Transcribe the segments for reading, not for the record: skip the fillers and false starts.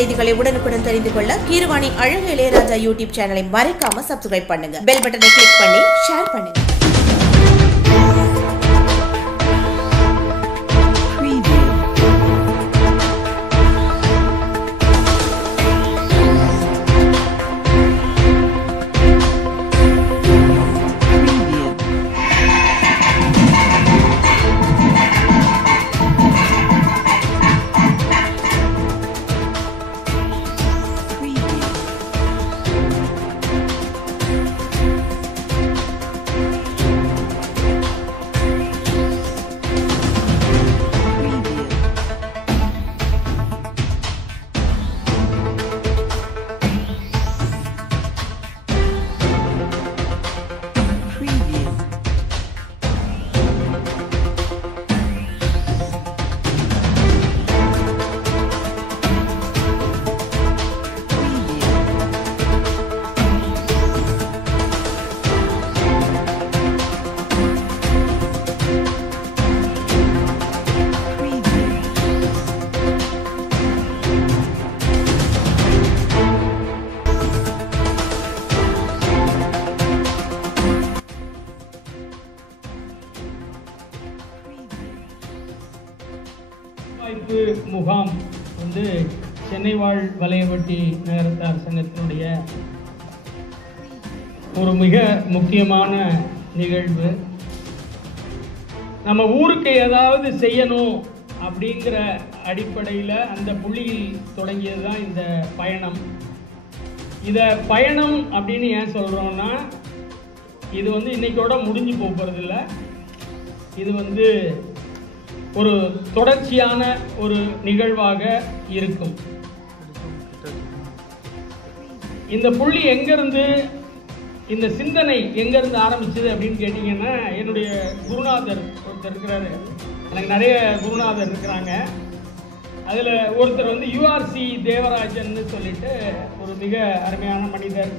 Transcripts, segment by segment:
செய்திகளை உடனுக்குடன் தெரிந்து கொள்ள கீரவாணி அழகு இளையராஜா யூடியூப் சேனலை மறக்காம சப்ஸ்கிரைப் பண்ணுங்க. பெல் பட்டனை கிளிக் பண்ணி ஷேர் பண்ணுங்க. முகாம் வந்து சென்னை வாழ் வலையவட்டி நகரத்தார் சங்கத்தினுடைய ஒரு மிக முக்கியமான நிகழ்வு. நம்ம ஊருக்கு ஏதாவது செய்யணும் அப்படிங்கிற அடிப்படையில் அந்த புள்ளியில் தொடங்கியது தான் இந்த பயணம். இதை பயணம் அப்படின்னு ஏன் சொல்கிறோன்னா, இது வந்து இன்னைக்கோட முடிஞ்சு போகிறதில்ல. இது வந்து ஒரு தொடர்ச்சியான ஒரு நிகழ்வாக இருக்கும். இந்த புள்ளி எங்கிருந்து, இந்த சிந்தனை எங்கிருந்து ஆரம்பிச்சது அப்படின்னு கேட்டிங்கன்னா, என்னுடைய குருநாதர் ஒருத்தர் இருக்கிறாரு. எனக்கு நிறைய குருநாதர் இருக்கிறாங்க. அதில் ஒருத்தர் வந்து யூஆர்சி தேவராஜன்னு சொல்லிட்டு ஒரு மிக அருமையான மனிதர்.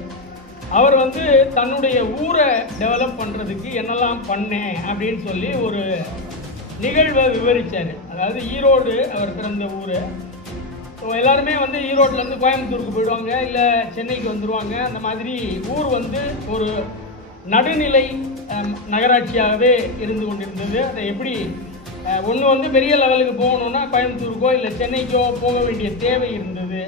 அவர் வந்து தன்னுடைய ஊரை டெவலப் பண்ணுறதுக்கு என்னெல்லாம் பண்ணேன் அப்படின்னு சொல்லி ஒரு நிகழ்வை விவரித்தார். அதாவது ஈரோடு அவர் பிறந்த ஊர். ஸோ எல்லாருமே வந்து ஈரோட்லேருந்து கோயம்புத்தூருக்கு போயிடுவாங்க, இல்லை சென்னைக்கு வந்துடுவாங்க. அந்த மாதிரி ஊர் வந்து ஒரு நடுநிலை நகராட்சியாகவே இருந்து கொண்டிருந்தது. அதை எப்படி ஒன்று வந்து பெரிய லெவலுக்கு போகணுன்னா கோயம்புத்தூருக்கோ இல்லை சென்னைக்கோ போக வேண்டிய தேவை இருந்தது.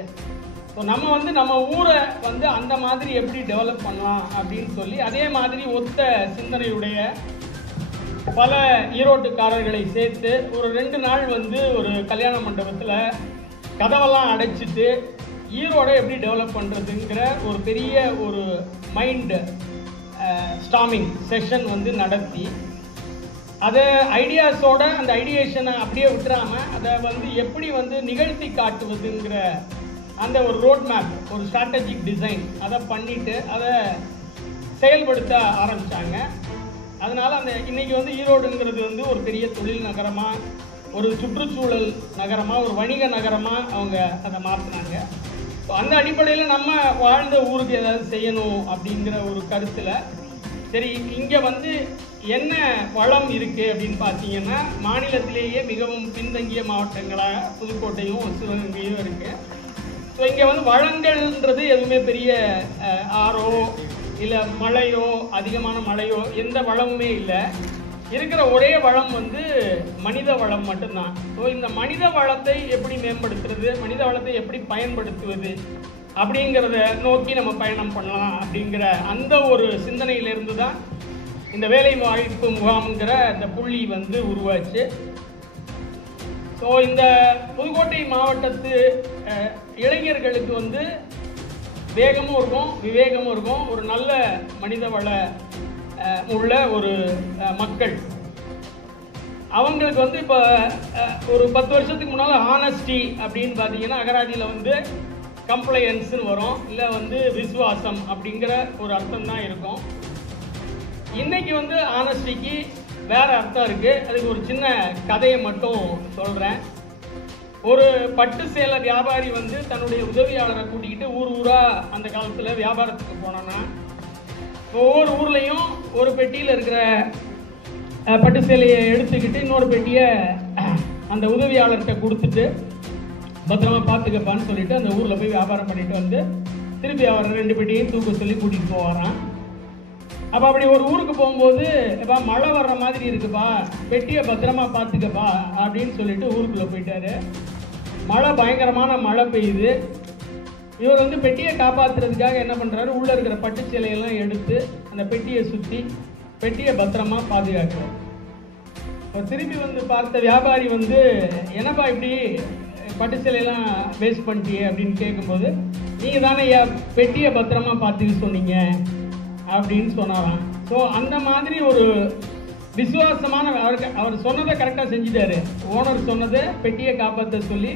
ஸோ நம்ம வந்து நம்ம ஊரை வந்து அந்த மாதிரி எப்படி டெவலப் பண்ணலாம் அப்படின்னு சொல்லி அதே மாதிரி ஒத்த சிந்தனையுடைய பல ஈரோட்டுக்காரர்களை சேர்த்து ஒரு 2 நாள் வந்து ஒரு கல்யாண மண்டபத்தில் கதவெல்லாம் அடைச்சிட்டு ஈரோடை எப்படி டெவலப் பண்ணுறதுங்கிற ஒரு பெரிய ஒரு மைண்ட் ஸ்டாமிங் செஷன் வந்து நடத்தி, அதை ஐடியாஸோட அந்த ஐடியேஷனை அப்படியே விட்டுறாமல் அதை வந்து எப்படி வந்து நிகழ்த்தி காட்டுவதுங்கிற அந்த ஒரு ரோட் மேப், ஒரு ஸ்ட்ராட்டஜிக் டிசைன் அதை பண்ணிவிட்டு அதை செயல்படுத்த ஆரம்பித்தாங்க. அதனால் அந்த இன்றைக்கி வந்து ஈரோடுங்கிறது வந்து ஒரு பெரிய தொழில் நகரமாக, ஒரு சுற்றுச்சூழல் நகரமாக, ஒரு வணிக நகரமாக அவங்க அதை மாற்றினாங்க. ஸோ அந்த அடிப்படையில் நம்ம வாழ்ந்த ஊருக்கு ஏதாவது செய்யணும் அப்படிங்கிற ஒரு கருத்தில், சரி இங்கே வந்து என்ன வளம் இருக்குது அப்படின்னு பார்த்தீங்கன்னா, மாநிலத்திலேயே மிகவும் பின்தங்கிய மாவட்டங்களாக புதுக்கோட்டையும் சிவகங்கையும் இருக்குது. ஸோ இங்கே வந்து வளங்கள்ன்றது எதுவுமே பெரிய ஆறோ இல்லை மழையோ அதிகமான மழையோ எந்த வளமுமே இல்லை. இருக்கிற ஒரே வளம் வந்து மனித வளம் மட்டும்தான். ஸோ இந்த மனித வளத்தை எப்படி மேம்படுத்துறது, மனித வளத்தை எப்படி பயன்படுத்துவது அப்படிங்கிறத நோக்கி நம்ம பயணம் பண்ணலாம் அப்படிங்கிற அந்த ஒரு சிந்தனையிலிருந்து தான் இந்த வேலை வாய்ப்பு முகாம்ங்கிற இந்த புள்ளி வந்து உருவாச்சு. ஸோ இந்த புதுக்கோட்டை மாவட்டத்து இளைஞர்களுக்கு வந்து வேகமும் இருக்கும், விவேகமும் இருக்கும், ஒரு நல்ல மனித வள உள்ள ஒரு மக்கள். அவங்களுக்கு வந்து இப்போ ஒரு 10 வருஷத்துக்கு முன்னால் ஹானஸ்டி அப்படின்னு பார்த்தீங்கன்னா அகராதியில் வந்து கம்ப்ளையன்ஸ்னு வரும், இல்லை வந்து விசுவாசம் அப்படிங்கிற ஒரு அர்த்தம் தான் இருக்கும். இன்றைக்கி வந்து ஹானஸ்டிக்கு வேறு அர்த்தம் இருக்குது. அதுக்கு ஒரு சின்ன கதையை மட்டும் சொல்கிறேன். ஒரு பட்டு சேலை வியாபாரி வந்து தன்னுடைய உதவியாளரை கூட்டிக்கிட்டு ஊர் ஊராக அந்த காலத்தில் வியாபாரத்துக்கு போனோன்னா, ஒவ்வொரு ஊர்லேயும் ஒரு பெட்டியில் இருக்கிற பட்டு சேலையை எடுத்துக்கிட்டு இன்னொரு பெட்டியை அந்த உதவியாளர்கிட்ட கொடுத்துட்டு பத்திரமா பார்த்துக்கப்பான்னு சொல்லிட்டு அந்த ஊரில் போய் வியாபாரம் பண்ணிட்டு வந்து திருப்பி அவர் 2 பெட்டியையும் தூக்க சொல்லி கூட்டிகிட்டு போவாராம். அப்போ அப்படி ஒரு ஊருக்கு போகும்போது எப்பா மழை வர்ற மாதிரி இருக்குப்பா, பெட்டியை பத்திரமா பார்த்துக்கப்பா அப்படின்னு சொல்லிட்டு ஊருக்குள்ளே போயிட்டாரு. மழை பயங்கரமான மழை பெய்யுது. இவர் வந்து பெட்டியை காப்பாற்றுறதுக்காக என்ன பண்ணுறாரு, உள்ளே இருக்கிற பட்டு சேலையெல்லாம் எடுத்து அந்த பெட்டியை சுற்றி பெட்டியை பத்திரமா பாதுகாக்கிறார். திரும்பி வந்து பார்த்த வியாபாரி வந்து என்னப்பா இப்படி பட்டு சேலையெல்லாம் வேஸ்ட் பண்ணிட்டியே அப்படின்னு கேட்கும்போது, நீங்கள் தானே பெட்டியை பத்திரமா பார்த்துக்க சொன்னீங்க அப்படின்னு சொன்னாராம். ஸோ அந்த மாதிரி ஒரு விசுவாசமான அவர் சொன்னதை கரெக்டாக செஞ்சுட்டாரு. ஓனர் சொன்னதை பெட்டியை காப்பாற்ற சொல்லி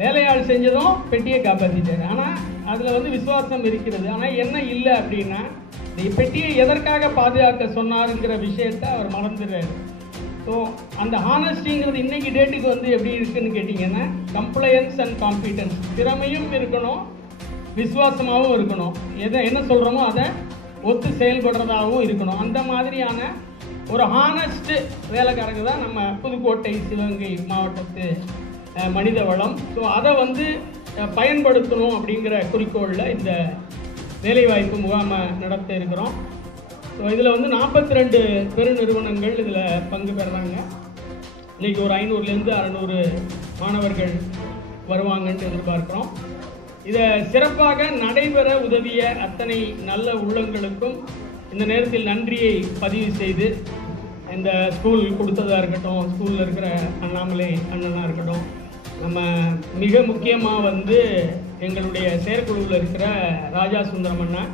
வேலையாள் செஞ்சதும் பெட்டியை காப்பாற்றிட்டாரு. ஆனால் அதில் வந்து விசுவாசம் இருக்கிறது. ஆனால் என்ன இல்லை அப்படின்னா, இந்த பெட்டியை எதற்காக பாதுகாக்க சொன்னாருங்கிற விஷயத்தை அவர் மறந்துடுறாரு. ஸோ அந்த ஹானஸ்டிங்கிறது இன்னைக்கு டேட்டுக்கு வந்து எப்படி இருக்குன்னு கேட்டிங்கன்னா, கம்ப்ளையன்ஸ் அண்ட் காம்பிடன்ஸ், திறமையும் இருக்கணும், விசுவாசமாகவும் இருக்கணும், என்ன சொல்கிறோமோ அதை ஒத்து செயல்படுறதாகவும் இருக்கணும். அந்த மாதிரியான ஒரு ஹானஸ்ட் வேலைக்காரங்க தான் நம்ம புதுக்கோட்டை சிவகங்கை மாவட்டத்து மனித வளம். ஸோ அதை வந்து பயன்படுத்தணும் அப்படிங்கிற குறிக்கோளில் இந்த வேலைவாய்ப்பு முகாமை நடத்த இருக்கிறோம். ஸோ இதில் வந்து 42 பெருநிறுவனங்கள் இதில் பங்கு பெறுறாங்க. இன்றைக்கி ஒரு 500லேருந்து 600 மாணவர்கள் வருவாங்கன்ட்டு எதிர்பார்க்குறோம். இதை சிறப்பாக நடைபெற உதவிய அத்தனை நல்ல உள்ளங்களுக்கும் இந்த நேரத்தில் நன்றியை பதிவு செய்து, இந்த ஸ்கூல் கொடுத்ததாக இருக்கட்டும், ஸ்கூலில் இருக்கிற அண்ணாமலை அண்ணனாக இருக்கட்டும், நம்ம மிக முக்கியமாக வந்து எங்களுடைய செயற்குழுவில் இருக்கிற ராஜா சுந்தரம் அண்ணா,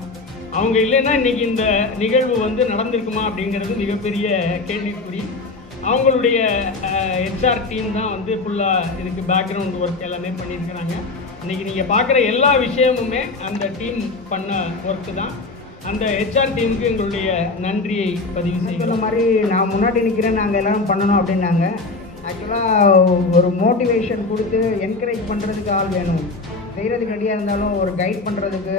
அவங்க இல்லைன்னா இன்றைக்கி இந்த நிகழ்வு வந்து நடந்திருக்குமா அப்படிங்கிறது மிகப்பெரிய கேள்விக்குறி. அவங்களுடைய ஹெச்ஆர் டீம் தான் வந்து ஃபுல்லாக இதுக்கு பேக்ரவுண்ட் ஒர்க் எல்லாமே பண்ணியிருக்கிறாங்க. இன்றைக்கி நீங்கள் பார்க்குற எல்லா விஷயமுமே அந்த டீம் பண்ண ஒர்க்கு தான். அந்த ஹெச்ஆர் டீமுக்கு எங்களுடைய நன்றியை பதிவு செய்கிற மாதிரி நான் முன்னாடி நிற்கிறேன், நாங்கள் எல்லோரும் பண்ணணும் அப்படின்னாங்க. ஆக்சுவலாக ஒரு மோட்டிவேஷன் கொடுத்து என்கரேஜ் பண்ணுறதுக்கு ஆள் வேணும். செய்கிறதுக்கு ரெடியாக இருந்தாலும் ஒரு கைட் பண்ணுறதுக்கு,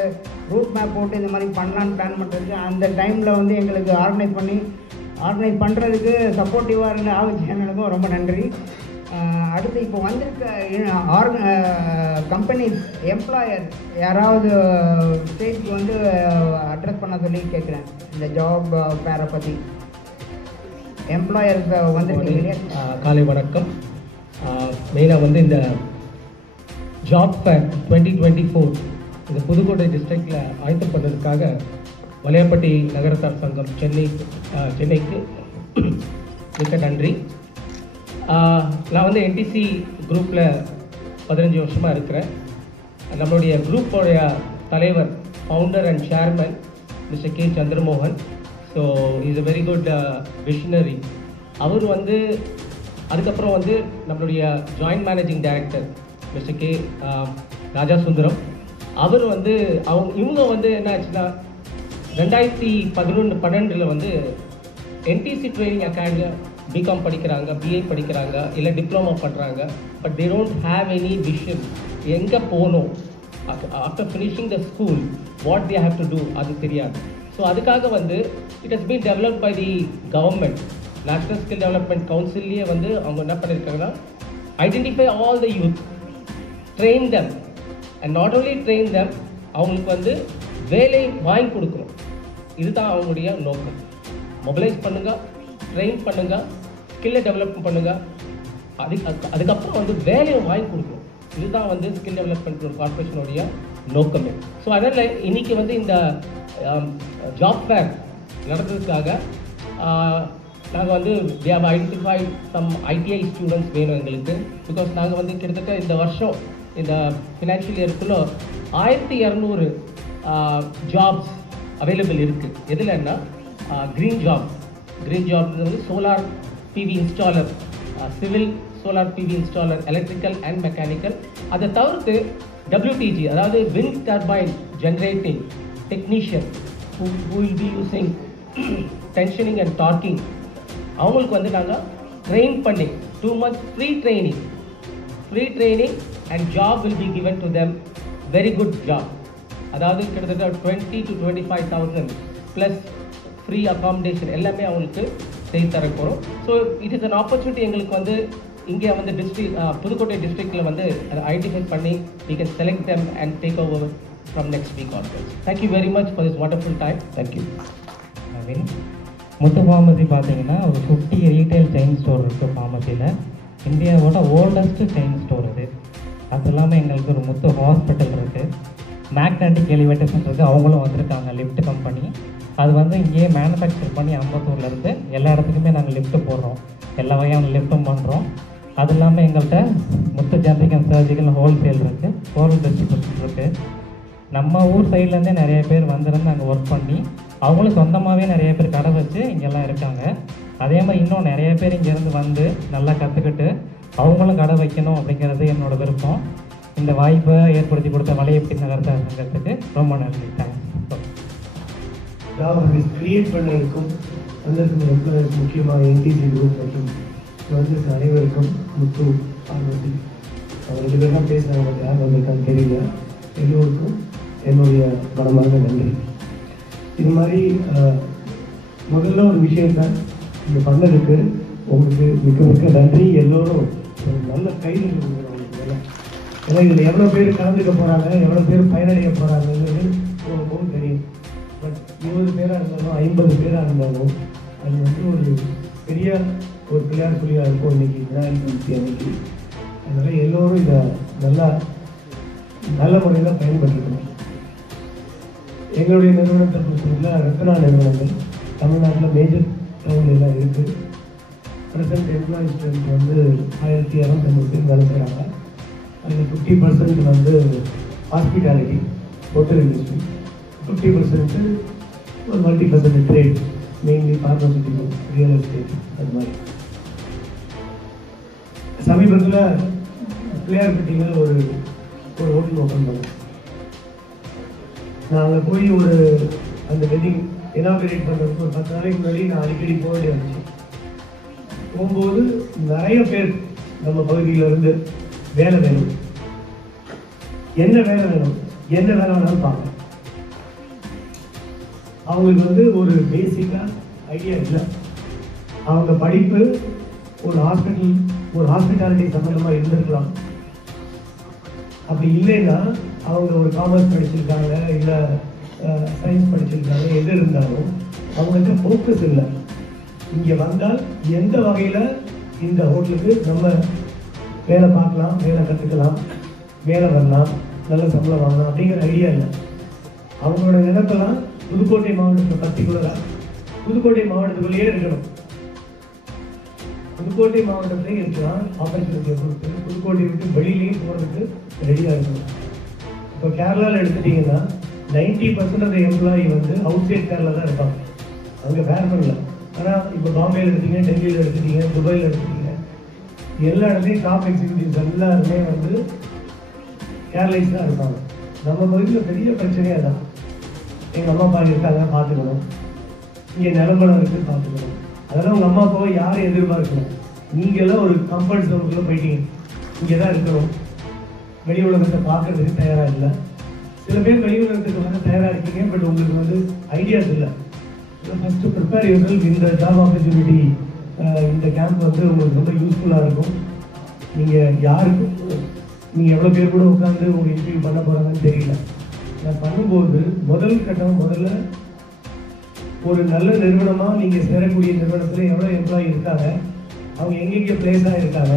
ரூட் மேப் போட்டு இந்த மாதிரி பண்ணலான்னு பிளான் பண்ணுறதுக்கு அந்த டைமில் வந்து எங்களுக்கு ஆர்கனைஸ் பண்ணுறதுக்கு சப்போர்ட்டிவாக இருந்த ஆள் சேனலுக்கும் ரொம்ப நன்றி. அடுத்து இப்போ வந்திருக்க கம்பெனிஸ் எம்ப்ளாயர் யாராவது ஸ்டேஜ்க்கு வந்து அட்ரஸ் பண்ண சொல்லி கேட்குறேன். இந்த ஜாப் ஃபேரை பற்றி எம்ப்ளாயர்ஸ் வந்துருக்கீங்க. காலை வணக்கம். மெயினாக வந்து இந்த ஜாப் ஃபேர் 2024 இந்த புதுக்கோட்டை டிஸ்ட்ரிக்டில் ஆயத்தம் பண்ணுறதுக்காக வலையப்பட்டி நகரத்தார் சங்கம் சென்னைக்கு மிக்க நன்றி. நான் வந்து என்டிசி குரூப்பில் 15 வருஷமாக இருக்கிறேன். நம்மளுடைய குரூப்போடைய தலைவர், founder and chairman mister K Chandramohan. So is a very good visionary. அவர் வந்து அதுக்கப்புறம் வந்து நம்மளுடைய joint managing director mister K Raja Sundaram, அவர் வந்து இவங்க வந்து என்ன ஆச்சுன்னா 2011-12 வந்து என்டிசி ட்ரைனிங் அகாடமி பிகாம் படிக்கிறாங்க, பிஏ படிக்கிறாங்க, இல்லை டிப்ளமோ பண்ணுறாங்க. But they don't have any vision, எங்கே போகணும், after finishing the school what they have to do அது தெரியாது. ஸோ அதுக்காக வந்து it has been developed by the government. National skill development கவுன்சில்லையே வந்து அவங்க என்ன பண்ணியிருக்காங்கன்னா, identify all the youth, train them, and not only train them, அவங்களுக்கு வந்து வேலை வாங்கி கொடுக்கணும். இதுதான் அவங்களுடைய நோக்கம். மொபிலைஸ் பண்ணுங்கள், ட்ரெயின் பண்ணுங்கள், ஸ்கில்லை டெவலப் பண்ணுங்கள், அதுக்கப்புறம் வந்து வேலையை வாங்கி கொடுக்கணும். இதுதான் வந்து ஸ்கில் டெவலப்மெண்ட் கார்பரேஷனுடைய நோக்கமே. ஸோ அதனால் இன்றைக்கி வந்து இந்த ஜாப் ஃபேர் நடந்ததுக்காக நாங்கள் வந்து we have identified some ITI students வேணும் எங்களுக்கு. பிகாஸ் நாங்கள் வந்து கிட்டத்தட்ட இந்த வருஷம் இந்த ஃபினான்ஷியல் இயருக்குள்ளே 1200 ஜாப்ஸ் அவைலபிள் இருக்குது. எதுலன்னா க்ரீன் ஜாப் வந்து solar PV installer, civil solar PV installer, electrical and mechanical. அதை தவிர்த்து WTG அதாவது wind turbine generating technician who will be using tensioning and torquing, அவங்களுக்கு வந்து நாங்கள் ட்ரெயின் பண்ணி 2 months free training and job will be given to them, very good job. அதாவது கிட்டத்தட்ட 20,000 to 25,000 plus free accommodation எல்லாமே அவங்களுக்கு செய்து தர போகிறோம். So it is an opportunity எங்களுக்கு வந்து இங்கே வந்து டிஸ்ட்ரிக்ட் புதுக்கோட்டை டிஸ்ட்ரிக்டில் வந்து ஐடென்டிஃபை பண்ணி we can select them and take over from next week onwards. Thank you very much for this wonderful time. Thank you. Naveen, Muthu pharmacy பார்த்தீங்கன்னா ஒரு 50 ரீட்டைல் செயின் ஸ்டோர் இருக்குது ஃபார்மசியில். இந்தியாவோட ஓல்டஸ்ட் செயின் ஸ்டோர் இது. அது இல்லாமல் எங்களுக்கு ஒரு முத்து ஹாஸ்பிட்டல் இருக்குது, மேக்னட்டிக் எலிவேட்டர்ஸ் இருக்குது, அவங்களும் வந்திருக்காங்க லிஃப்ட் கம்பெனி. அது வந்து இங்கேயே மேனுஃபேக்சர் பண்ணி அம்பத்தூர்லேருந்து எல்லா இடத்துக்குமே நாங்கள் லிஃப்ட்டு போடுறோம், எல்லா வகையான லிஃப்ட்டும் பண்ணுறோம். அது இல்லாமல் எங்கள்கிட்ட முத்து ஜெனரிக் அண்ட் சர்ஜிக்கல் ஹோல்சேல் இருக்குது, ஹோல் டிஸ்ட்ரிபியூஷன் இருக்குது. நம்ம ஊர் சைட்லேருந்தே நிறைய பேர் வந்திருந்து அங்கே ஒர்க் பண்ணி அவங்களும் சொந்தமாகவே நிறைய பேர் கடை வச்சு இங்கெல்லாம் இருக்காங்க. அதே மாதிரி இன்னும் நிறைய பேர் இங்கேருந்து வந்து நல்லா கற்றுக்கிட்டு அவங்களும் கடை வைக்கணும் அப்படிங்கிறது என்னோடய விருப்பம். இந்த வாய்ப்பை ஏற்படுத்தி கொடுத்த வலையப்பி நகர்த்த சங்கத்துக்கு ரொம்ப நன்றி. தேங்க்ஸ். கிரியேட் பண்ணியிருக்கும் வந்திருக்கும் எம்ப்ளாயர்ஸ், முக்கியமாக என்டிசி குரூப் மற்றும் வந்திருக்க அனைவருக்கும் முத்து பார்வதி அவங்க 2 பேரும் பேசுகிறாங்க, யார் வந்திருக்கான்னு தெரியல. எல்லோருக்கும் என்னுடைய மனமார்ந்த நன்றி. இது மாதிரி முதல்ல ஒரு விஷயத்தான் இங்கே பண்ணதுக்கு உங்களுக்கு மிக்க மிக்க நன்றி. எல்லோரும் ஒரு நல்ல கைது கொடுக்குறவங்களுக்கு வேலை. ஏன்னா இதில் எவ்வளோ பேர் கலந்துக்க போகிறாங்க, எவ்வளோ பேர் பயனடைய போகிறாங்கிறது உங்களுக்கு தெரியும். பட் 20 பேராக இருந்தாலும் 50 பேராக இருந்தாலும் அது வந்து ஒரு பெரிய ஒரு பிள்ளையார் சொல்லியாக இருக்கும் இன்னைக்கு விநாயகர் சதுர்த்தி அன்னைக்கு. அதனால் எல்லோரும் இதை நல்ல முறையில் பயன்படுத்தணும். எங்களுடைய நிறுவனத்தை பொறுத்தவரையில் ரத்னா நிறுவனங்கள் தமிழ்நாட்டில் மேஜர் டவுன்லாம் இருக்குது. ப்ரெசன்ட் எம்ப்ளாயி ஸ்ட்ரென்த் வந்து 1250 பேர் வேலை செய்கிறாங்க. அதில் 50% வந்து ஹாஸ்பிட்டாலிட்டி, ஹோட்டல் இண்டஸ்ட்ரி, 50% ஒரு multi-percent trade, mainly pharmaceutical, real estate, அது மாதிரி. சமீபத்தில் பிள்ளையார்பட்டியில் ஒரு ஹோட்டல் ஓப்பன் பண்ணோம். நாங்கள் போய் அந்த வெட்டிங் இனாகரேட் பண்ணுறதுக்கு ஒரு 10 நாளைக்கு முன்னாடி நான் அடிக்கடி போக வேண்டிய வந்துச்சு. போகும்போது நிறைய பேர் நம்ம பகுதியிலேருந்து வேலை வேணும், என்ன வேலை வேணும், என்ன வேலை வேணாலும் பார்க்க. அவங்களுக்கு வந்து ஒரு பேசிக்காக ஐடியா இல்லை. அவங்க படிப்பு ஒரு ஹாஸ்பிட்டாலிட்டி சம்மந்தமாக இருந்திருக்கலாம். அப்படி இல்லைன்னா அவங்க ஒரு காமர்ஸ் படிச்சிருக்காங்க, இல்லை சயின்ஸ் படிச்சிருக்காங்க, எது இருந்தாலும் அவங்களுக்கு ஃபோக்கஸ் இல்லை. இங்கே வந்தால் எந்த வகையில் இந்த ஹோட்டலுக்கு நம்ம வேலை பார்க்கலாம், வேலை கற்றுக்கலாம், வேலை வரலாம், நல்ல சம்பளம் வாங்கலாம் அப்படிங்கிற ஐடியா இல்லை. அவங்களோட நினைப்பெல்லாம் புதுக்கோட்டை மாவட்டத்தில் பர்டிகுலராக புதுக்கோட்டை மாவட்டத்துக்குள்ளேயே இருக்கணும். புதுக்கோட்டை மாவட்டத்திலே இருக்கலாம் ஆப்பர்ச்சுனிட்டியை பொறுத்து புதுக்கோட்டை விட்டு வெளியிலையும் போகிறதுக்கு ரெடியாக இருக்கணும். இப்போ கேரளாவில் எடுத்துட்டிங்கன்னா 90% ஆஃப் எம்ப்ளாயி வந்து அவுட் சைட் கேரளா தான் இருப்பாங்க, அங்கே வேறு பண்ணல. ஆனால் இப்போ பாம்பேயில் எடுத்தீங்க, டெல்லியில் எடுத்துட்டீங்க, துபாயில் எடுத்துட்டீங்க, எல்லா இடத்துலையும் டாப் எக்ஸிக்யூட்டிவ்ஸ் எல்லாருமே வந்து கேரளைஸ் தான் இருப்பாங்க. நம்ம பகுதியில் பெரிய பிரச்சனையாக தான், எங்கள் அம்மா அப்பா இருக்காங்க பார்த்துக்கணும், இங்கே நிலம்பலம் இருக்குது பார்த்துக்கணும். அதெல்லாம் உங்கள் அம்மா அப்பாவை யாரும் எதிர்பார்க்கணும். நீங்கள்லாம் ஒரு கம்ஃபர்ட் ஜோனுக்குள்ளே போயிட்டீங்க, இங்கே தான் இருக்கணும், வெளி உலகத்தை பார்க்கறதுக்கு தயாராக இல்லை. சில பேர் வெளி உலகத்துக்கு வந்து தயாராக இருக்கீங்க, பட் உங்களுக்கு வந்து ஐடியாஸ் இல்லை. First prepare yourself. இந்த ஜாப் ஆப்பர்ச்சுனிட்டி, இந்த கேம்ப் வந்து உங்களுக்கு ரொம்ப யூஸ்ஃபுல்லாக இருக்கும். நீங்கள் எவ்வளோ பேர் கூட உட்காந்து உங்கள் இன்டர்வியூ பண்ண போகிறாங்கன்னு தெரியல. நான் பண்ணும்போது முதல்ல ஒரு நல்ல நிறுவனமாக நீங்கள் சேரக்கூடிய நிறுவனத்தில் எவ்வளோ எம்ப்ளாயி இருக்காங்க, அவங்க எங்கெங்கே பிளேஸாக இருக்காங்க,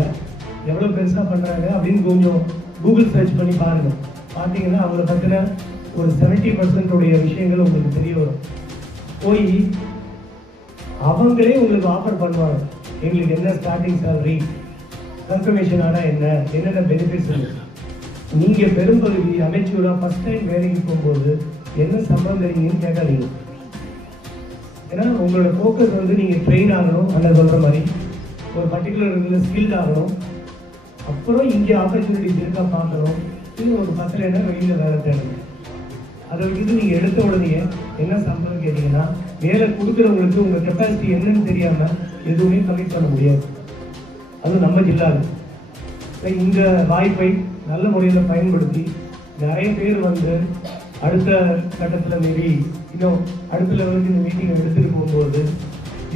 எவ்வளோ பெருசாக பண்ணுறாங்க அப்படின்னு கொஞ்சம் கூகுள் சர்ச் பண்ணி பாருங்கள். பார்த்தீங்கன்னா அவங்கள பற்றின ஒரு 70% விஷயங்கள் உங்களுக்கு தெரிய வரும். போய் அவங்களே உங்களுக்கு ஆஃபர் பண்ணுவாங்க, எங்களுக்கு என்ன ஸ்டார்டிங் சேலரி, கன்ஃபர்மேஷன் ஆனால் என்னென்ன பெனிஃபிட்ஸ் இருக்குது. நீங்கள் பெரும்பகுதி அமைச்சூராக ஃபஸ்ட் டைம் வேலைக்கு போகும்போது என்ன சம்பளம் தரீங்கன்னு கேட்காதீங்க. ஏன்னா உங்களோட ஃபோக்கஸ் வந்து நீங்கள் ட்ரெயின் ஆகணும், அண்ணன் சொல்கிற மாதிரி ஒரு பர்டிகுலர் இதில் ஸ்கில்ட் ஆகணும். அப்புறம் இங்கே ஆப்பர்ச்சுனிட்டிஸ் இருக்கா பார்க்கணும். இன்னும் ஒரு 10 நேரம் வெளியில் வேலை தேடணும். அதை விட்டு நீங்கள் எடுத்த உடனே என்ன சம்பளம் கேட்டிங்கன்னா, வேலை கொடுக்குறவங்களுக்கு உங்கள் கெப்பாசிட்டி என்னன்னு தெரியாமல் எதுவுமே கமிட் பண்ண முடியாது. அதுவும் நம்ம ஜில்லாவில். இந்த வாய்ப்பை நல்ல முறையில் பயன்படுத்தி நிறைய பேர் வந்து அடுத்த கட்டத்தில் மேபி இன்னும் அடுத்த லெவலுக்கு இந்த மீட்டிங்கை எடுத்துகிட்டு போகும்போது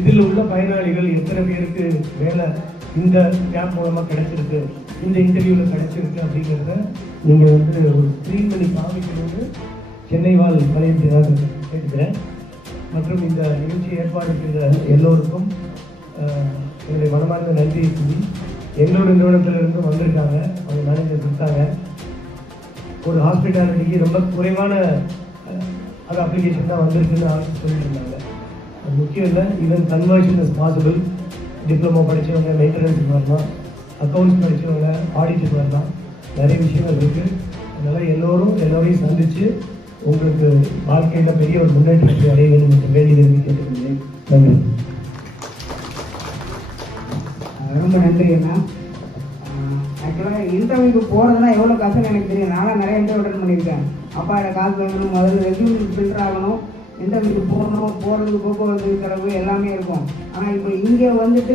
இதில் உள்ள பயனாளிகள் எத்தனை பேருக்கு வேலை இந்த கேப் மூலமாக கிடைச்சிருக்கு, இந்த இன்டர்வியூவில் கிடைச்சிருக்கு அப்படிங்கிறத நீங்கள் வந்து ஒரு ஸ்க்ரீன் பண்ணி காமிக்கணும்னு சென்னை வாழ் வலையமைப்பாக கேட்டுக்கிறேன். மற்றும் இந்த நிகழ்ச்சியை ஏற்பாடு செய்த எல்லோருக்கும் என்னுடைய மனமார்ந்த நன்றியை சொல்லி, எங்களோட நிறுவனத்திலிருந்து வந்திருக்காங்க, அவங்க மேனேஜர் இருக்காங்க. ஒரு ஹாஸ்பிட்டாலிட்டிக்கு ரொம்ப குறைவான அது அப்ளிகேஷன் தான் வந்திருக்குன்னு சொல்லிட்டு இருந்தாங்க. அது முக்கியம் இல்லை, even conversion is possible. Diploma படித்தவங்க மெயின்டெனன்ஸுக்கு வரலாம், அக்கௌண்ட்ஸ் படித்தவங்க ஆடிட்டுக்கு வரலாம், நிறைய விஷயங்கள் இருக்குது. அதனால் எல்லோரையும் சந்தித்து உங்களுக்கு வாழ்க்கையில் பெரிய ஒரு முன்னேற்றத்தை அடைய வேண்டும் என்று வேண்டியது கேட்டுக்கொள்கிறேன். நன்றி. ரொம்ப நன்றி அண்ணா. ஆக்சுவலாக இன்டர்வியூக்கு போகிறதுனா எவ்வளோ கஷ்டம்னு எனக்கு தெரியும். நானும் நிறைய இன்டர்வியூ அட்டன் பண்ணியிருக்கேன். அப்பா எனக்கு காசு வாங்கணும், முதல்ல ரெஸ்யூம் ஃபில்டர் ஆகணும், இன்டர்வியூக்கு போகிறதுக்கு போக்குவரத்து செலவு எல்லாமே இருக்கும். ஆனால் இப்போ இங்கே வந்துட்டு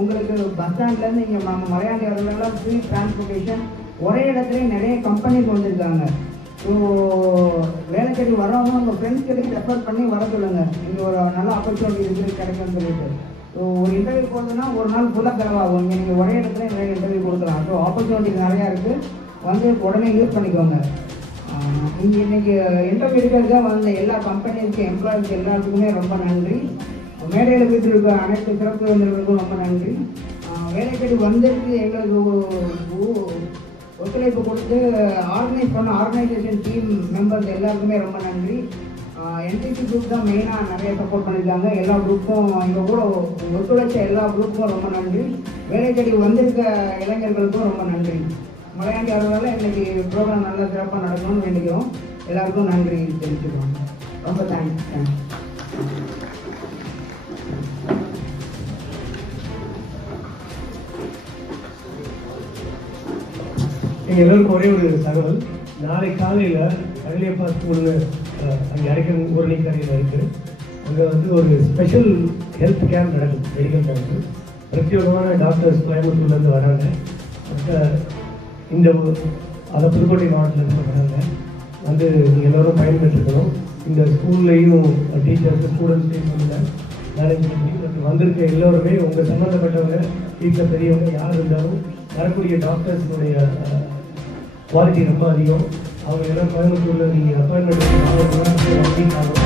உங்களுக்கு பஸ் ஸ்டாண்ட்லேருந்து இங்கே நம்ம மலையாண்டி வரலாம் ஃப்ரீ டிரான்ஸ்போர்ட்டேஷன், ஒரே இடத்துல நிறைய கம்பெனிஸ் வந்திருக்காங்க. ஸோ வேலை தேடி வரவங்க உங்கள் ஃப்ரெண்ட்ஸ் கிட்ட ரெஃபர் பண்ணி வர சொல்லுங்கள். இங்கே ஒரு நல்ல ஆப்பர்ச்சுனிட்டி இருக்குது கிடைக்கும்னு சொல்லிட்டு. ஸோ ஒரு இன்டர்வியூ போகிறதுனா ஒரு நாள் ஃபுல்லாக செலவாகும். இங்கே நீங்கள் ஒரே இடத்துல நிறைய இன்டர்வியூ கொடுக்கலாம். ஸோ ஆப்பர்ச்சுனிட்டிஸ் நிறையா இருக்குது, வந்து உடனே யூஸ் பண்ணிக்கோங்க. இங்கே இன்றைக்கி இன்டர்வியூ எடுக்கிறதுக்காக வந்த எல்லா கம்பெனிஸ்க்கு எம்ப்ளாயிஸ்க்கு எல்லாத்துக்குமே ரொம்ப நன்றி. மேடையில் வீட்டு இருக்க அனைத்து சிறப்பு விருந்தினர்களுக்கும் ரொம்ப நன்றி. வேலை தேடி வந்துட்டு எங்களுக்கு ஒத்துழைப்பு கொடுத்து ஆர்கனைஸ் பண்ண ஆர்கனைசேஷன் டீம் மெம்பர்ஸ் எல்லாருக்குமே ரொம்ப நன்றி. என்டிசி குரூப் தான் மெயினாக நிறைய சப்போர்ட் பண்ணியிருக்காங்க. எல்லா குரூப்பும் எங்கள் கூட ஒத்துழைச்ச எல்லா குரூப்புக்கும் ரொம்ப நன்றி. வேலை தேடி வந்திருக்க இளைஞர்களுக்கும் ரொம்ப நன்றி. மலையாண்டி அவர்களால் இன்றைக்கி ப்ரோக்ராம் நல்லா சிறப்பாக நடக்கணும்னு வேண்டிக்கிறோம். எல்லாருக்கும் நன்றி தெரிவிச்சுக்கிறோம். ரொம்ப தேங்க்ஸ். எங்கள் எல்லோருக்கும் ஒரே ஒரு தகவல். நாளை காலையில் அழகியப்பா ஸ்கூலில் அங்கே அரைக்கன் ஊரணிக்கரையில் இருக்குது. அங்கே வந்து ஒரு ஸ்பெஷல் ஹெல்த் கேம்ப் நடக்குது, மெடிக்கல் கேம்ப்பு. பிரத்யேகமான டாக்டர்ஸ் கோயம்புத்தூர்லேருந்து வராங்க. இந்த அதை புதுக்கோட்டை மாவட்டத்திலேருந்து வராங்க. வந்து நீங்கள் எல்லோரும் பயன்பெற்றுக்கணும். இந்த ஸ்கூல்லையும் டீச்சர்ஸ் ஸ்டூடெண்ட்ஸ் மேனேஜ்மெண்ட் மற்றும் வந்திருக்க எல்லோருமே உங்கள் சம்மந்தப்பட்டவங்க, வீட்டில் பெரியவங்க யார் இருந்தாலும் வரக்கூடிய டாக்டர்ஸினுடைய குவாலிட்டி ரொம்ப அதிகம். அவங்க எல்லாம் கோயம்புத்தூரில் நீங்கள் அப்பாயின்மெண்ட் ஆகும்.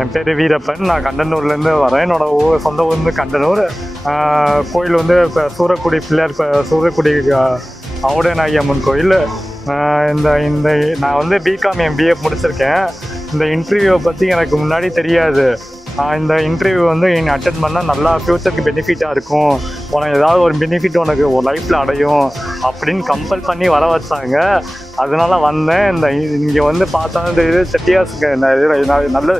என் பேர் வீரப்பன். நான் கண்டனூர்லேருந்து வரேன். என்னோடய சொந்த ஊர் வந்து கண்டனூர். கோயில் வந்து இப்போ சூரக்குடி பிள்ளையார், சூரக்குடி ஆவுடையநாயகி அம்மன் கோயில். இந்த நான் வந்து பிகாம் MBA முடிச்சிருக்கேன். இந்த இன்டர்வியூவை பற்றி எனக்கு முன்னாடி தெரியாது. இந்த இன்டர்வியூ வந்து அட்டென்ட் பண்ணால் நல்லா ஃப்யூச்சருக்கு பெனிஃபிட்டாக இருக்கும், உனக்கு ஏதாவது ஒரு பெனிஃபிட் உனக்கு ஒரு லைஃப்பில் அடையும் அப்படின்னு கம்பல் பண்ணி வர வச்சாங்க. அதனால வந்தேன். இங்கே வந்து பார்த்தா இது செட்டியார்ஸுக்கு நல்ல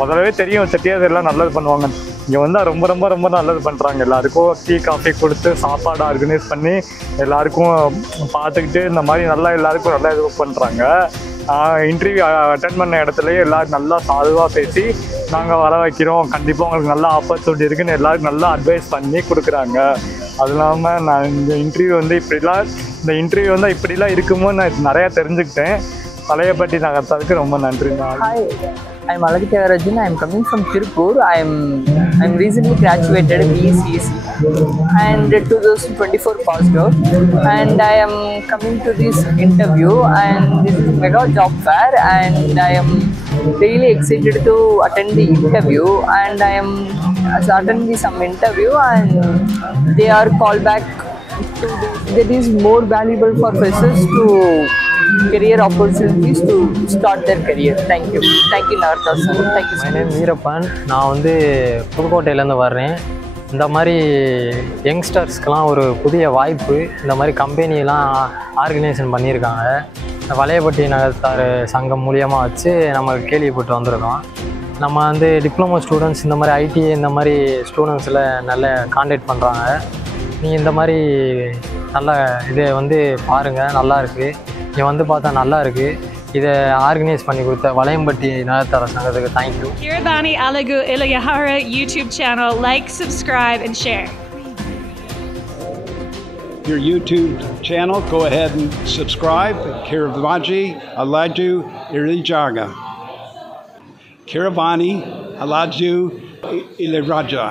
முதலவே தெரியும், செட்டியார்ஸ் எல்லாம் நல்லது பண்ணுவாங்க. இங்கே வந்தால் ரொம்ப ரொம்ப ரொம்ப நல்லது பண்ணுறாங்க. எல்லாருக்கும் டீ காஃபி கொடுத்து சாப்பாடு ஆர்கனைஸ் பண்ணி எல்லாருக்கும் பார்த்துக்கிட்டு இந்த மாதிரி நல்லா எல்லாருக்கும் நல்லா இது பண்ணுறாங்க. இன்டர்வியூ அட்டென்ட் பண்ண இடத்துலையே எல்லோரும் நல்லா சாதுவாக பேசி நாங்கள் வர வைக்கிறோம், கண்டிப்பாக உங்களுக்கு நல்ல ஆப்பர்ச்சுனிட்டி இருக்குதுன்னு எல்லோருக்கும் நல்லா அட்வைஸ் பண்ணி கொடுக்குறாங்க. அது இல்லாமல் நான் இந்த இன்டர்வியூ வந்து இப்படிலாம் இருக்குமோ நான் நிறையா தெரிஞ்சுக்கிட்டேன். பழையப்பட்டி நகரத்துக்கு ரொம்ப நன்றி. I am Alagi Thiagarajan. I am coming from Tirupur. I am recently graduated BCC and 2024 passed out, and I am coming to this interview, and this is mega job fair, and I am really excited to attend the interview, and I am attending some interview, and they are called back to that is more valuable for freshers to career opportunities to start their career. Thank you Nartha sir. Thank you. My name is Veerappan. நான் வந்து புதுக்கோட்டையிலேருந்து வர்றேன். இந்த மாதிரி யங்ஸ்டர்ஸ்க்கெலாம் ஒரு புதிய வாய்ப்பு இந்த மாதிரி கம்பெனியெலாம் ஆர்கனைசேஷன் பண்ணியிருக்காங்க. வலையப்பட்டி நகரத்தார் சங்கம் மூலியமாக வச்சு நம்ம கேள்விப்பட்டு வந்திருக்கோம். நம்ம வந்து டிப்ளமோ ஸ்டூடெண்ட்ஸ் இந்த மாதிரி ஐடி இந்த மாதிரி ஸ்டூடெண்ட்ஸில் நல்ல கான்டாக்ட் பண்ணுறாங்க. நீங்கள் இந்த மாதிரி நல்லா இதை வந்து பாருங்கள், நல்லா இருக்குது. இங்கே வந்து பார்த்தா நல்லா இருக்குது. இதை ஆர்கனைஸ் பண்ணி கொடுத்த வலையம்பட்டி நகரத்தார் சங்கத்துக்கு thank you. Kiravani Alagu Ilayahara YouTube channel. Like, subscribe and share. Your YouTube channel, go ahead and subscribe. Kiravani Alaju Ilijaga. Kiravani Alaju Iliraja.